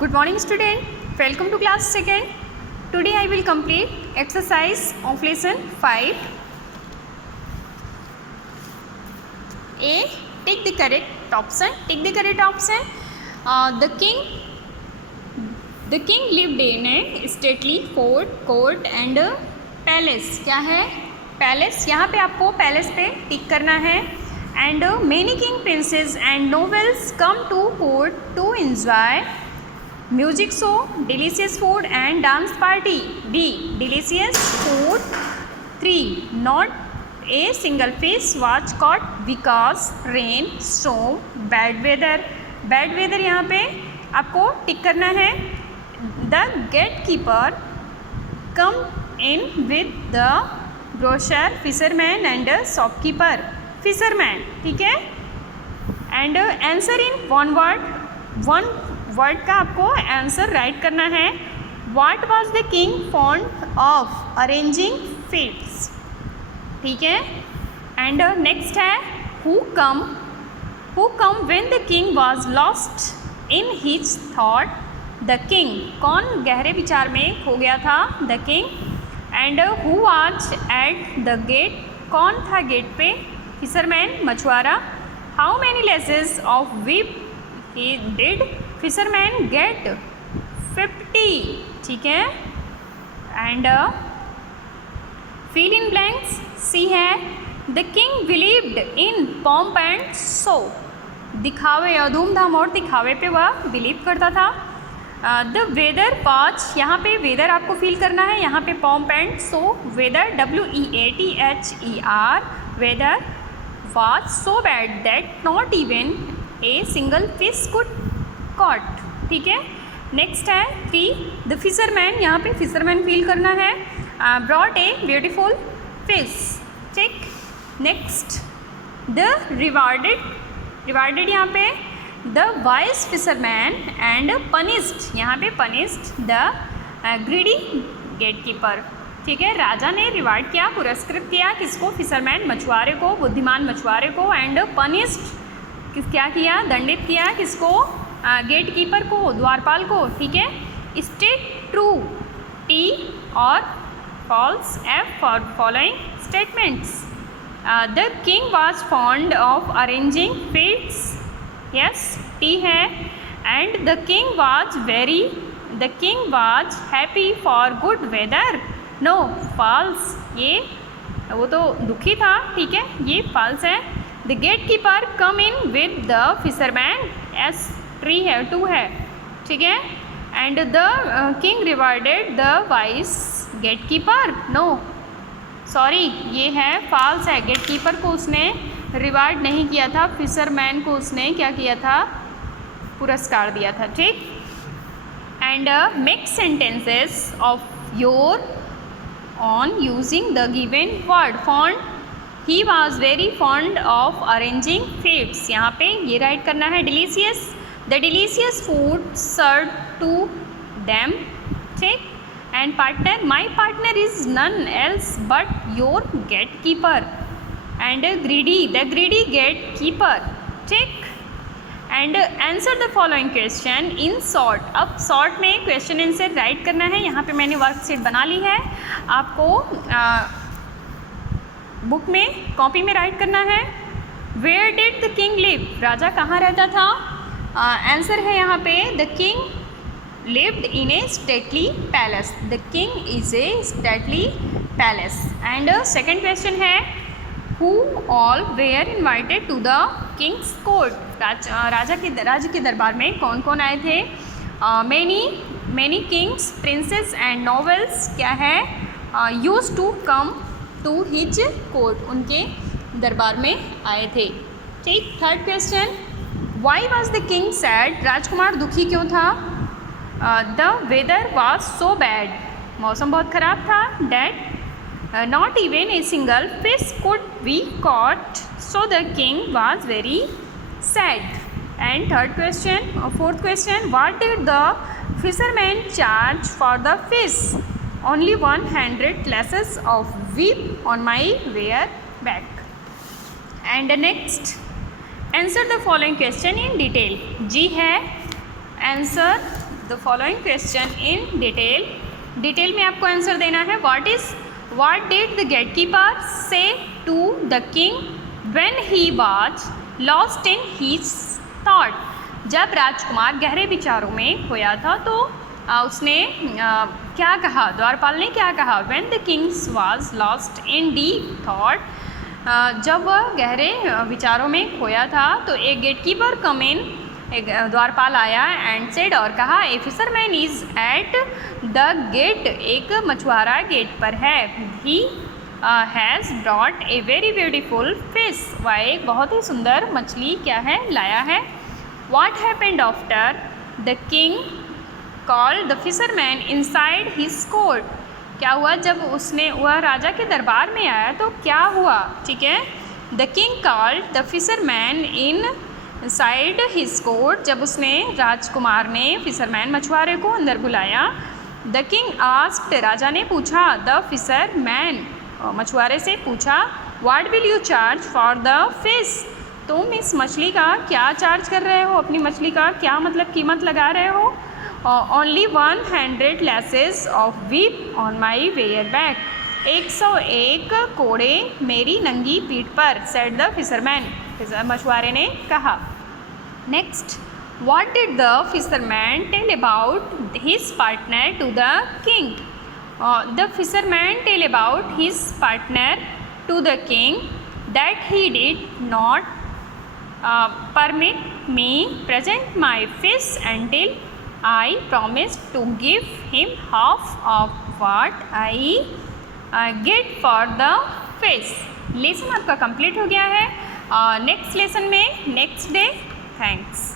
Good morning student, welcome to class 2nd. Today I will complete exercise of lesson 5. A. Take the correct option. Take the correct option. The king lived in a stately fort, court and palace. क्या है? Palace. यहाँ पे आपको palace पे टिक करना है. And many king, princes and nobles come to court to enjoy music show, delicious food and dance party. B. Delicious food. 3. Not a single fish was caught because rain, storm, bad weather. Bad weather यहाँ पे आपको टिक करना है. The gatekeeper come in with the grocer, fisherman and shopkeeper. Fisherman, ठीक है. And answer in one word. One word का आपको answer write करना है. What was the king fond of? Arranging feasts, ठीक है. एंड नेक्स्ट है who come when the king was lost in his thought. The king, कौन गहरे विचार में खो गया था? The king. And who was at the gate, कौन था गेट पे? Fisherman, मछुआरा. How many lashes of whip he did? Fisherman get 50, ठीक है. And fill in blanks. C है the king believed in pomp and show. दिखावे और धूमधाम और दिखावे पे वह बिलीव करता था. द वेदर वाच, यहाँ पे वेदर आपको फील करना है. यहाँ पे pomp and show, weather WEATHER, weather was so bad that not even a single fish could caught, ठीक है. नेक्स्ट है 3. द फिशरमैन, यहाँ पे फिशरमैन फील करना है. ब्रॉट ए ब्यूटीफुल फिश, ठीक. नेक्स्ट द रिवार्डेड यहाँ पे the vice fisherman and punished, यहाँ पे पनिश्ड द ग्रीडी गेटकीपर, ठीक है. राजा ने रिवार्ड किया, पुरस्कृत किया किसको? फिशरमैन, मछुआरे को, बुद्धिमान मछुआरे को. एंड पनिश्ड क्या किया? दंडित किया किसको? गेट कीपर को, द्वारपाल को, ठीक है. स्टेट ट्रू, T और false, F for following statements. The king was fond of arranging feasts, yes, T है. And the king was happy for good weather, no, false. ये वो तो दुखी था, ठीक है, ये फॉल्स है. The gate keeper come in with the fisherman, S 3 है, 2 है, ठीक है. And the king rewarded the wise gate keeper, no, sorry, ये है फॉल्स है. गेट कीपर को उसने रिवार्ड नहीं किया था, फिशरमैन को उसने क्या किया था? पुरस्कार दिया था, ठीक. And make sentences of your own using the given word. Fond, he was very fond of arranging feats, यहाँ पे ये राइट करना है. Delicious, the delicious food serve to them, ठीक. And partner, my partner is none else but your gate keeper. And greedy, the greedy gate keeper, ठीक. And answer the following question in short. अब short में question answer write करना है. यहाँ पे मैंने worksheet बना ली है, आपको बुक में, कॉपी में राइट करना है. Where did the king live, राजा कहाँ रहता था? आंसर है यहाँ पे the king lived in a stately palace. The king is a stately palace. And second question है who all were invited to the king's court. राजा के दरबार में कौन कौन आए थे? Many kings, princes and nobles क्या है? Use to come to his court, उनके दरबार में आए थे, ठीक. Third question, why was the king sad, राजकुमार दुखी क्यों था? The weather was so bad, मौसम बहुत ख़राब था. That not even a single fish could be caught, so the king was very sad. And third question, fourth question, what did the fisherman charge for the fish? Only 100 lashes of whip on my wear back. And next, answer the following question in detail. G है answer the following question in detail. Detail में आपको answer देना है। What did the gate keeper say to the king when he was lost in his thought. जब राजकुमार गहरे विचारों में खोया था तो उसने क्या कहा, द्वारपाल ने क्या कहा? When the Kings was lost in deep thought. जब वह गहरे विचारों में खोया था तो एक गेटकीपर कम इन, एक द्वारपाल आया एंड सेड और कहा, a fisherman is at the gate, एक मछुआरा गेट पर है। He has brought a very beautiful fish, वह एक बहुत ही सुंदर मछली क्या है, लाया है। What happened after the king called the fisherman inside his court. क्या हुआ जब वह राजा के दरबार में आया तो क्या हुआ? ठीक है, the king called the fisherman in side his court. जब राजकुमार ने फिशरमैन मछुआरे को अंदर बुलाया। द किंग आस्क्ड, राजा ने पूछा, द फिशरमैन मछुआरे से पूछा, what will you charge for the fish. तुम इस मछली का क्या चार्ज कर रहे हो, अपनी मछली का क्या मतलब कीमत लगा रहे हो? Only 100 lashes of whip on my bare back, 101 कोड़े मेरी नंगी पीठ पर, सेड द फिशरमैन, मछुआरे ने कहा। Next, what did the fisherman tell about his partner to the king. The fisherman tell about his partner to the king that he did not permit me present my fish until I promised to give him half of what I get for the fish। Lesson आपका complete हो गया है। Next lesson में next day. Thanks.